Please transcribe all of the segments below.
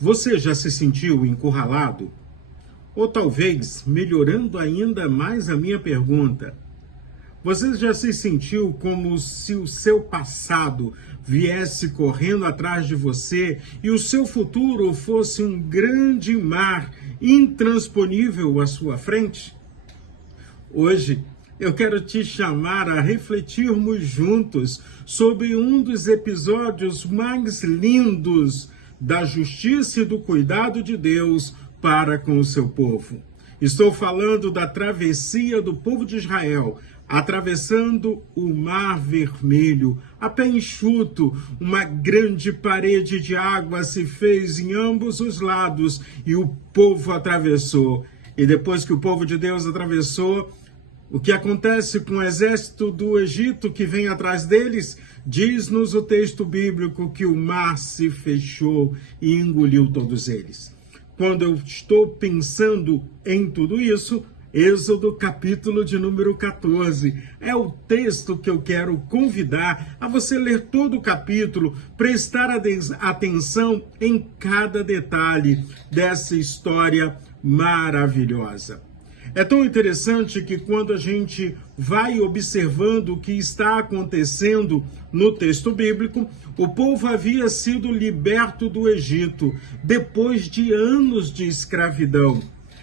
Você já se sentiu encurralado? Ou talvez, melhorando ainda mais a minha pergunta, você já se sentiu como se o seu passado viesse correndo atrás de você e o seu futuro fosse um grande mar intransponível à sua frente? Hoje, eu quero te chamar a refletirmos juntos sobre um dos episódios mais lindos da justiça e do cuidado de Deus para com o seu povo. Estou falando da travessia do povo de Israel, atravessando o Mar Vermelho, a pé enxuto. Uma grande parede de água se fez em ambos os lados e o povo atravessou. E depois que o povo de Deus atravessou, o que acontece com o exército do Egito que vem atrás deles? Diz-nos o texto bíblico que o mar se fechou e engoliu todos eles. Quando eu estou pensando em tudo isso, Êxodo capítulo de número 14 é o texto que eu quero convidar a você ler todo o capítulo, prestar atenção em cada detalhe dessa história maravilhosa. É tão interessante que quando a gente vai observando o que está acontecendo no texto bíblico, o povo havia sido liberto do Egito depois de anos de escravidão.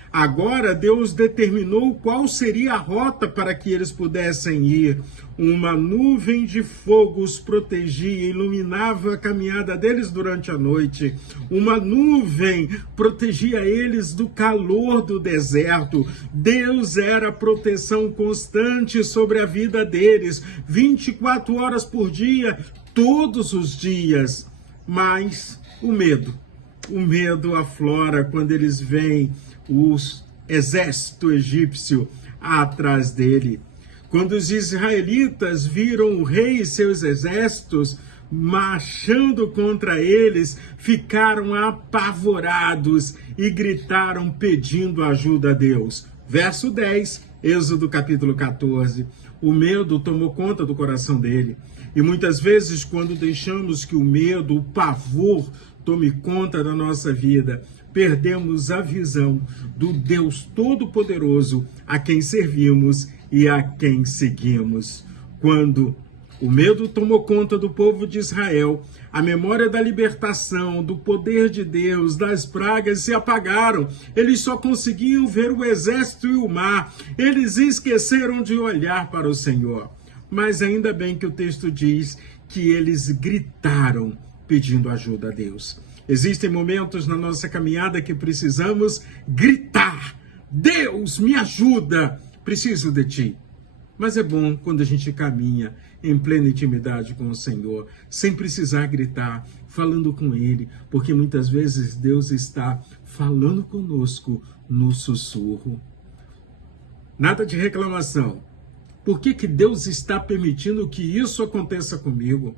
Agora Deus determinou qual seria a rota para que eles pudessem ir. Uma nuvem de fogo os protegia e iluminava a caminhada deles durante a noite. Uma nuvem protegia eles do calor do deserto. Deus era a proteção constante sobre a vida deles, 24 horas por dia, todos os dias. Mas o medo aflora quando eles veem o exército egípcio atrás dele. Quando os israelitas viram o rei e seus exércitos marchando contra eles, ficaram apavorados e gritaram pedindo ajuda a Deus. Verso 10, Êxodo capítulo 14. O medo tomou conta do coração dele. E muitas vezes, quando deixamos que o medo, o pavor, tome conta da nossa vida, perdemos a visão do Deus Todo-Poderoso a quem servimos e a quem seguimos. Quando o medo tomou conta do povo de Israel, a memória da libertação, do poder de Deus, das pragas se apagaram. Eles só conseguiam ver o exército e o mar. Eles esqueceram de olhar para o Senhor. Mas ainda bem que o texto diz que eles gritaram pedindo ajuda a Deus. Existem momentos na nossa caminhada que precisamos gritar: Deus, me ajuda, preciso de ti. Mas é bom quando a gente caminha em plena intimidade com o Senhor, sem precisar gritar, falando com Ele, porque muitas vezes Deus está falando conosco no sussurro. Nada de reclamação. Por que Deus está permitindo que isso aconteça comigo?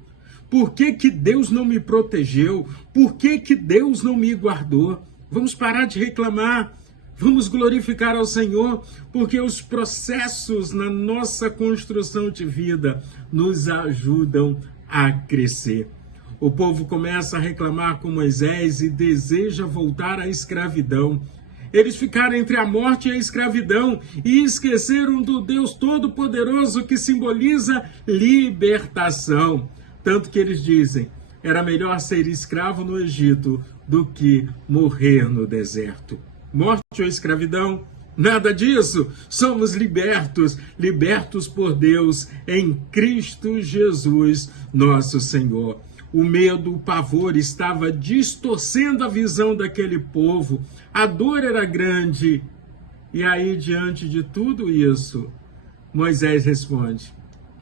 Por que Deus não me protegeu? Por que Deus não me guardou? Vamos parar de reclamar. Vamos glorificar ao Senhor, porque os processos na nossa construção de vida nos ajudam a crescer. O povo começa a reclamar com Moisés e deseja voltar à escravidão. Eles ficaram entre a morte e a escravidão e esqueceram do Deus Todo-Poderoso que simboliza libertação. Tanto que eles dizem, era melhor ser escravo no Egito do que morrer no deserto. Morte ou escravidão? Nada disso. Somos libertos, libertos por Deus em Cristo Jesus, nosso Senhor. O medo, o pavor estava distorcendo a visão daquele povo. A dor era grande. E aí, diante de tudo isso, Moisés responde,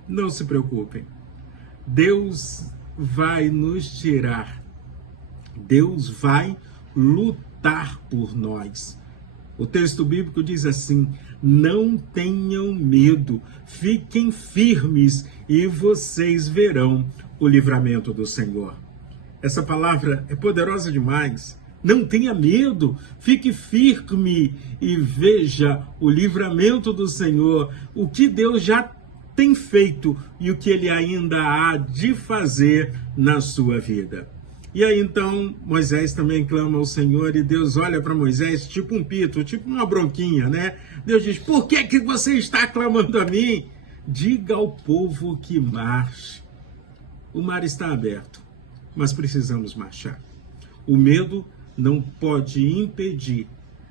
não se preocupem. Deus vai nos tirar. Deus vai lutar por nós. O texto bíblico diz assim, não tenham medo, fiquem firmes e vocês verão o livramento do Senhor. Essa palavra é poderosa demais. Não tenha medo, fique firme e veja o livramento do Senhor, o que Deus já tem feito e o que Ele ainda há de fazer na sua vida. E aí então Moisés também clama ao Senhor e Deus olha para Moisés tipo um pito, tipo uma bronquinha, né? Deus diz: por que você está clamando a mim? Diga ao povo que marche. O mar está aberto, mas precisamos marchar. O medo não pode impedir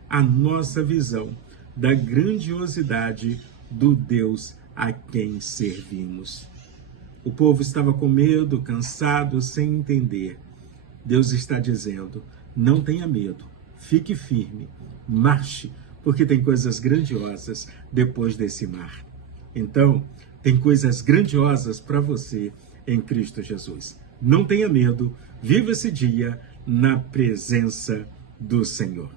a nossa visão da grandiosidade do Deus a quem servimos. O povo estava com medo, cansado, sem entender. Deus está dizendo: não tenha medo, fique firme, marche, porque tem coisas grandiosas depois desse mar. Então, tem coisas grandiosas para você em Cristo Jesus. Não tenha medo, viva esse dia na presença do Senhor.